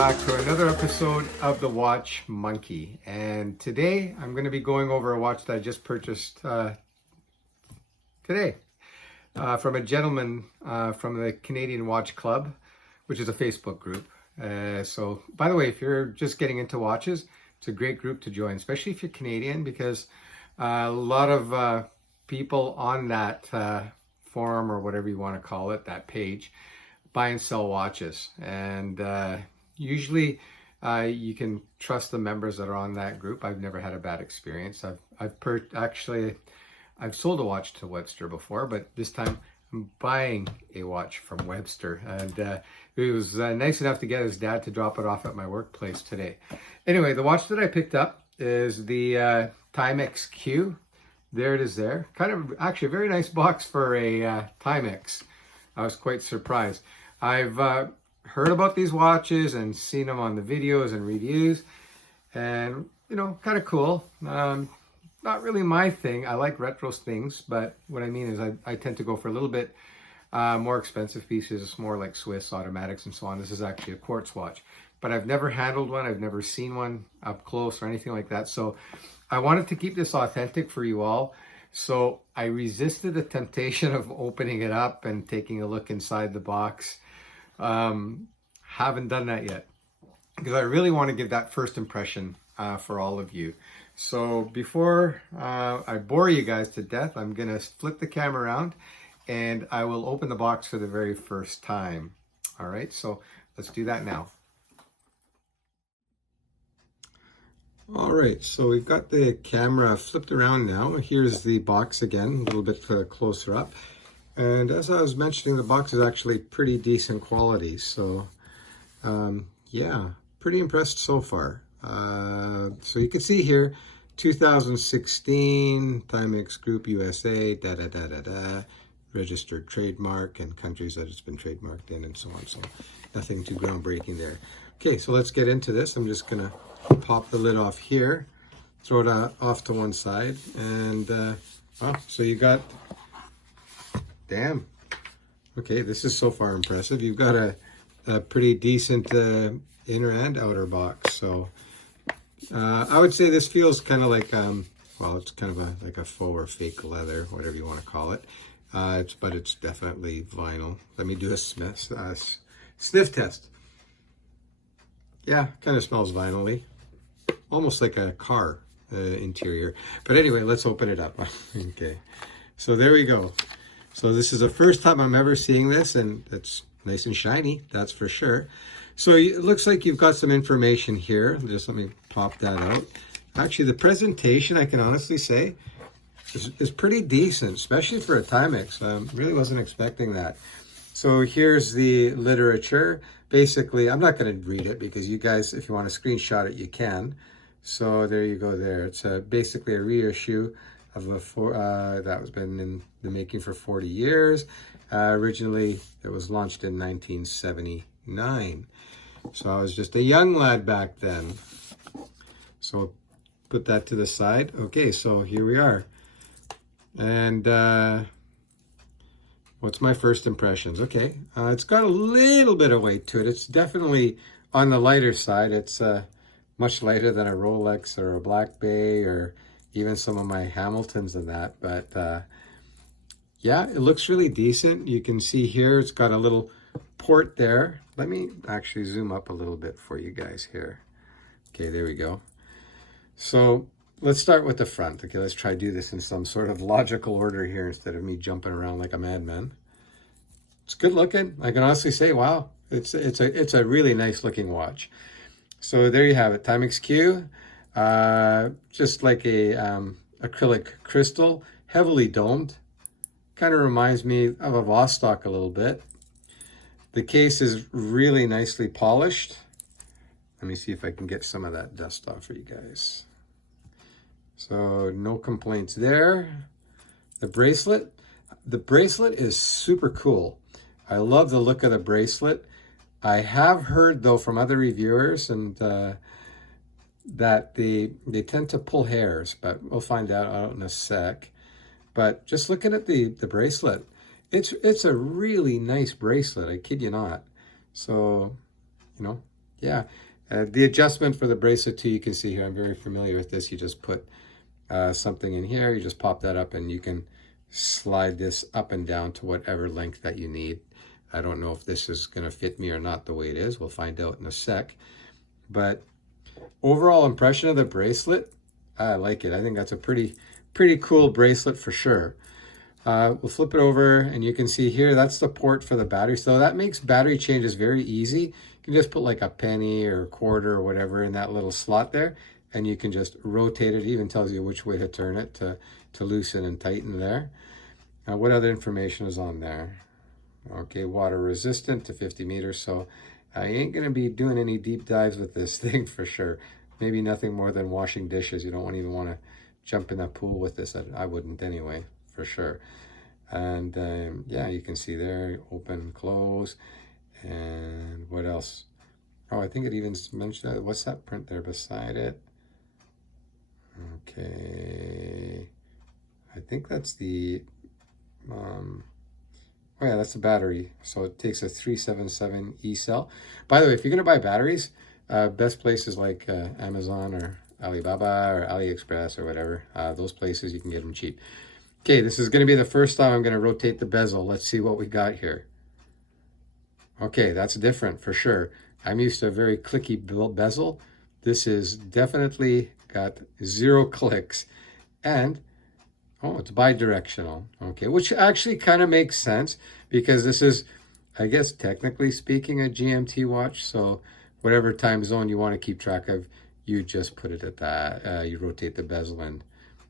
back to another episode of The Watch Monkey. And today I'm going to be going over a watch that I just purchased today from a gentleman from the Canadian Watch Club, which is a Facebook group. So by the way, if you're just getting into watches, it's a great group to join, especially if you're Canadian, because a lot of people on that forum, or whatever you want to call it, that page, buy and sell watches. And usually you can trust the members that are on that group. I've never had a bad experience. I've sold a watch to Webster before, but this time I'm buying a watch from Webster. And he was nice enough to get his dad to drop it off at my workplace today. Anyway, the watch that I picked up is the TimeX Q. There it is there. Kind of actually a very nice box for a TimeX. I was quite surprised. I've heard about these watches and seen them on the videos and reviews, and you know, kind of cool. Not really my thing. I like retro things, but what I mean is I tend to go for a little bit more expensive pieces, more like Swiss automatics and so on. This is actually a quartz watch, but I've never handled one. I've never seen one up close or anything like that. So I wanted to keep this authentic for you all. So I resisted the temptation of opening it up and taking a look inside the box. Haven't done that yet because I really want to give that first impression for all of you. So before I bore you guys to death, I'm going to flip the camera around and I will open the box for the very first time. All right, so let's do that now. All right, so we've got the camera flipped around now. Here's the box again, a little bit closer up. And as I was mentioning, the box is actually pretty decent quality. So yeah, pretty impressed so far. So you can see here, 2016, TimeX Group USA, registered trademark and countries that it's been trademarked in and so on. So nothing too groundbreaking there. Okay, so let's get into this. I'm just gonna pop the lid off here, throw it off to one side, and well, so you got, damn, okay, this is so far impressive. You've got a pretty decent inner and outer box. So I would say this feels kind of like, well, it's kind of like a faux or fake leather, whatever you want to call it. But it's definitely vinyl. Let me do a sniff test. Yeah, kind of smells vinyl-y. Almost like a car interior. But anyway, let's open it up. Okay, so there we go. So this is the first time I'm ever seeing this, and it's nice and shiny, that's for sure. So it looks like you've got some information here. Just let me pop that out. Actually, the presentation, I can honestly say, is pretty decent, especially for a Timex. Really wasn't expecting that. So here's the literature. Basically, I'm not going to read it because you guys, if you want to screenshot it, you can. So there you go there. It's basically a reissue of that was been in the making for 40 years. Originally, it was launched in 1979. So I was just a young lad back then. So put that to the side. Okay, so here we are. And what's my first impressions? Okay, it's got a little bit of weight to it. It's definitely on the lighter side. It's much lighter than a Rolex or a Black Bay or even some of my Hamiltons and that. But yeah, it looks really decent. You can see here it's got a little port there. Let me actually zoom up a little bit for you guys here. Okay, there we go. So let's start with the front. Okay, let's try to do this in some sort of logical order here instead of me jumping around like a madman. It's good looking. I can honestly say, wow, it's a really nice looking watch. So there you have it, TimeX Q. Just like a acrylic crystal, heavily domed. Kind of reminds me of a Vostok a little bit. The case is really nicely polished. Let me see if I can get some of that dust off for you guys. So no complaints there. The bracelet is super cool. I love the look of the bracelet. I have heard though from other reviewers and that they tend to pull hairs, but we'll find out in a sec. But just looking at the bracelet, it's a really nice bracelet. I kid you not. So, you know, yeah. The adjustment for the bracelet too, you can see here, I'm very familiar with this. You just put something in here, you just pop that up and you can slide this up and down to whatever length that you need. I don't know if this is going to fit me or not the way it is. We'll find out in a sec. But overall impression of the bracelet, I like it. I think that's a pretty cool bracelet for sure. We'll flip it over and you can see here, that's the port for the battery. So that makes battery changes very easy. You can just put like a penny or a quarter or whatever in that little slot there, and you can just rotate it. It even tells you which way to turn it to loosen and tighten there. What other information is on there? Okay, water resistant to 50 meters. So I ain't gonna be doing any deep dives with this thing for sure. Maybe nothing more than washing dishes. You don't even want to jump in that pool with this. I wouldn't anyway, for sure. And yeah, you can see there, open, close, and what else? Oh, I think it even mentioned, what's that print there beside it? Okay, I think that's the, oh yeah, that's the battery. So it takes a 377 E cell. By the way, if you're gonna buy batteries, best places like Amazon or Alibaba or AliExpress or whatever, those places you can get them cheap. Okay, this is going to be the first time I'm going to rotate the bezel. Let's see what we got here. Okay, that's different for sure. I'm used to a very clicky bezel. This is definitely got 0 clicks. And, oh, it's bi-directional. Okay, which actually kind of makes sense because this is, I guess, technically speaking, a GMT watch. So whatever time zone you want to keep track of, you just put it at that. You rotate the bezel and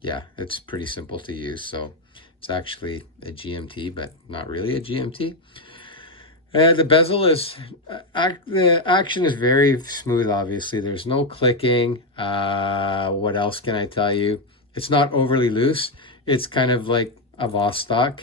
yeah, it's pretty simple to use. So it's actually a GMT, but not really a GMT. The bezel is, the action is very smooth, obviously. There's no clicking. What else can I tell you? It's not overly loose. It's kind of like a Vostok.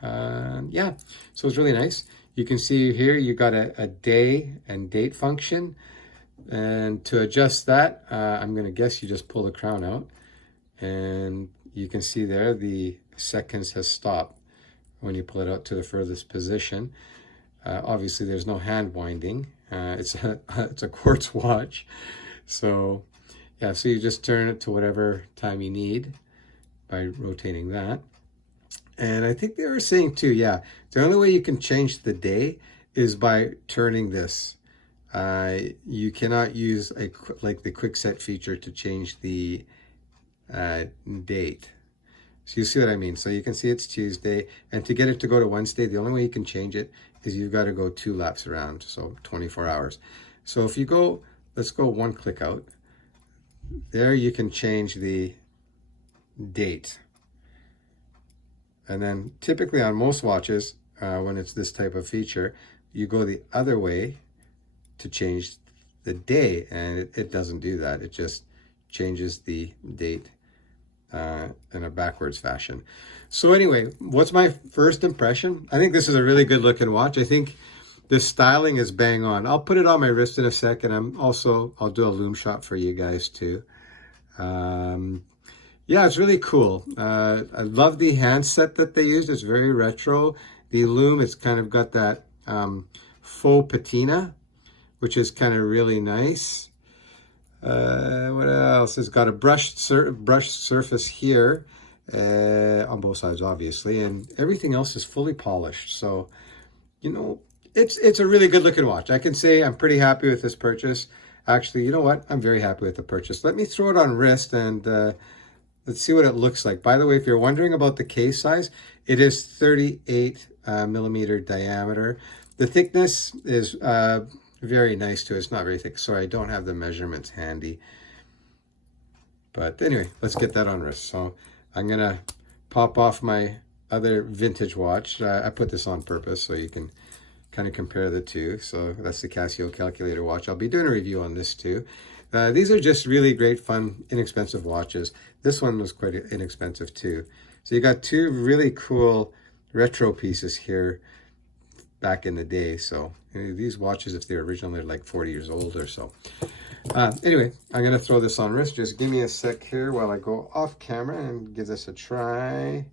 Yeah, so it's really nice. You can see here, you got a day and date function. And to adjust that, I'm going to guess you just pull the crown out. And you can see there the seconds has stopped when you pull it out to the furthest position. Obviously there's no hand winding. It's a quartz watch. So yeah, so you just turn it to whatever time you need by rotating that. And I think they were saying too, yeah, the only way you can change the day is by turning this. You cannot use like the quick set feature to change the date. So you see what I mean? So you can see it's Tuesday, and to get it to go to Wednesday, the only way you can change it is you've got to go 2 laps around, so 24 hours. So if you go, let's go 1 click out. There you can change the date. And then typically on most watches, when it's this type of feature, you go the other way to change the day, and it doesn't do that. It just changes the date in a backwards fashion. So anyway, what's my first impression? I think this is a really good looking watch. I think the styling is bang on. I'll put it on my wrist in a second. I'll do a loom shot for you guys too. Yeah, it's really cool. I love the handset that they used. It's very retro. The loom, it's kind of got that faux patina, which is kind of really nice. What else? It's got a brushed surface here on both sides, obviously, and everything else is fully polished. So, you know, it's a really good looking watch. I can say I'm pretty happy with this purchase. Actually, you know what? I'm very happy with the purchase. Let me throw it on wrist and let's see what it looks like. By the way, if you're wondering about the case size, it is 38 millimeter diameter. The thickness is very nice too. It's not very thick. Sorry, I don't have the measurements handy. But anyway, let's get that on wrist. So I'm gonna pop off my other vintage watch. I put this on purpose so you can kind of compare the two. So that's the Casio calculator watch. I'll be doing a review on this too. These are just really great, fun, inexpensive watches. This one was quite inexpensive too. So you got 2 really cool retro pieces here back in the day. So these watches, if they're original, they're like 40 years old or so. Anyway, I'm going to throw this on wrist. Just give me a sec here while I go off camera and give this a try.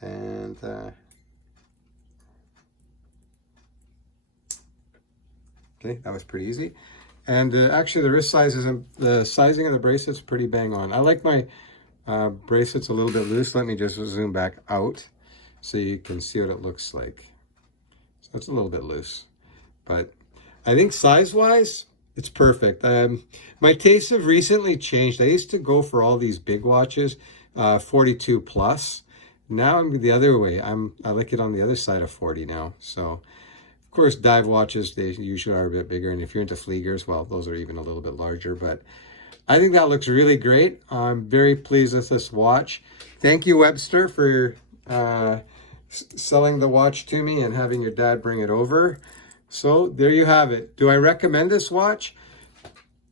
And okay, that was pretty easy. And actually the wrist size isn't, the sizing of the bracelet's pretty bang on. I like my bracelets a little bit loose. Let me just zoom back out so you can see what it looks like. So it's a little bit loose, but I think size-wise, it's perfect. My tastes have recently changed. I used to go for all these big watches, 42 plus. Now I'm the other way. I like it on the other side of 40 now. So, of course, dive watches, they usually are a bit bigger. And if you're into Fliegers, well, those are even a little bit larger. But I think that looks really great. I'm very pleased with this watch. Thank you, Webster, for selling the watch to me and having your dad bring it over. So there you have it. Do I recommend this watch?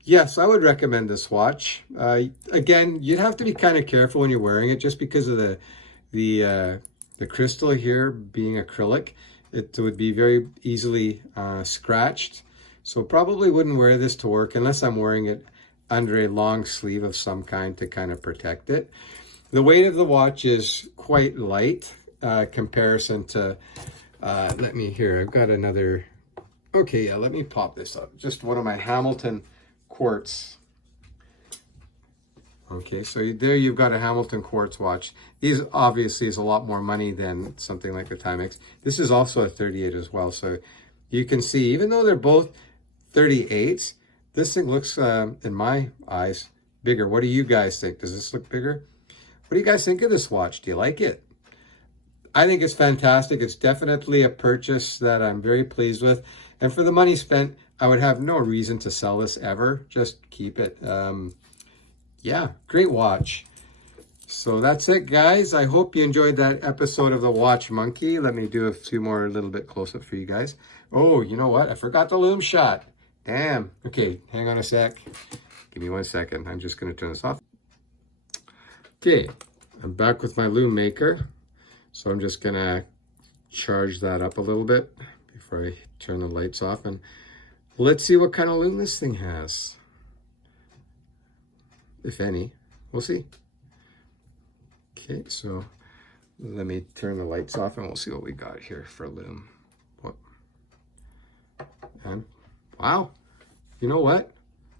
Yes, I would recommend this watch. Again, you'd have to be kind of careful when you're wearing it, just because of the crystal here being acrylic. It would be very easily scratched. So probably wouldn't wear this to work unless I'm wearing it under a long sleeve of some kind to kind of protect it. The weight of the watch is quite light comparison to, let me hear, I've got another. Okay, yeah, let me pop this up. Just one of my Hamilton quartz. Okay, so there you've got a Hamilton quartz watch. These obviously is a lot more money than something like the TimeX. This is also a 38 as well. So you can see, even though they're both 38s, this thing looks, in my eyes, bigger. What do you guys think? Does this look bigger? What do you guys think of this watch? Do you like it? I think it's fantastic. It's definitely a purchase that I'm very pleased with. And for the money spent, I would have no reason to sell this ever. Just keep it. Yeah, great watch. So that's it, guys. I hope you enjoyed that episode of the Watch Monkey. Let me do a few more a little bit close up for you guys. Oh, you know what? I forgot the lume shot. Damn. Okay, hang on a sec. Give me 1 second. I'm just going to turn this off. Okay, I'm back with my lume maker. So I'm just going to charge that up a little bit before I turn the lights off. And let's see what kind of lume this thing has. If any. We'll see. Okay, so let me turn the lights off and we'll see what we got here for lume. What? And wow, you know what?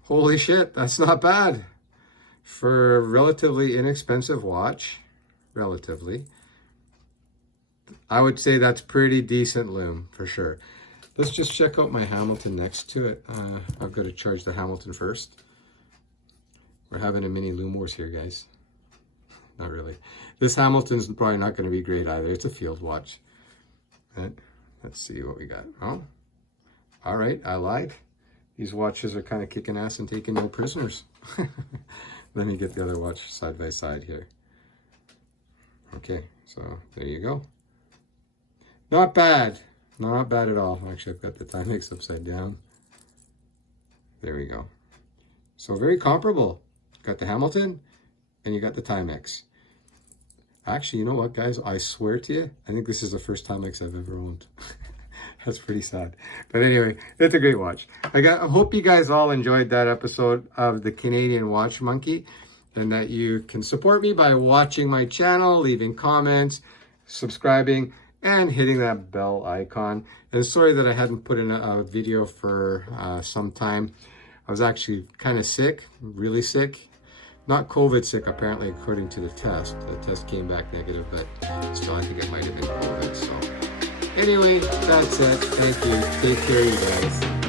Holy shit, that's not bad. For a relatively inexpensive watch, relatively, I would say that's pretty decent lume for sure. Let's just check out my Hamilton next to it. I've got to charge the Hamilton first. We're having a mini lume wars here, guys. Not really. This Hamilton's probably not going to be great either. It's a field watch. And let's see what we got. Oh, all right. I lied. These watches are kind of kicking ass and taking no prisoners. Let me get the other watch side by side here. Okay, so there you go. Not bad. Not bad at all. Actually, I've got the TimeX upside down. There we go. So very comparable. Got the Hamilton and you got the TimeX. Actually, you know what, guys? I swear to you, I think this is the first TimeX I've ever owned. That's pretty sad. But anyway, it's a great watch. I hope you guys all enjoyed that episode of the Canadian Watch Monkey, and that you can support me by watching my channel, leaving comments, subscribing, and hitting that bell icon. And sorry that I hadn't put in a video for some time. I was actually kind of sick, really sick. Not COVID sick, apparently, according to the test. The test came back negative, but still, I think it might have been COVID. So anyway, that's it. Thank you. Take care, you guys.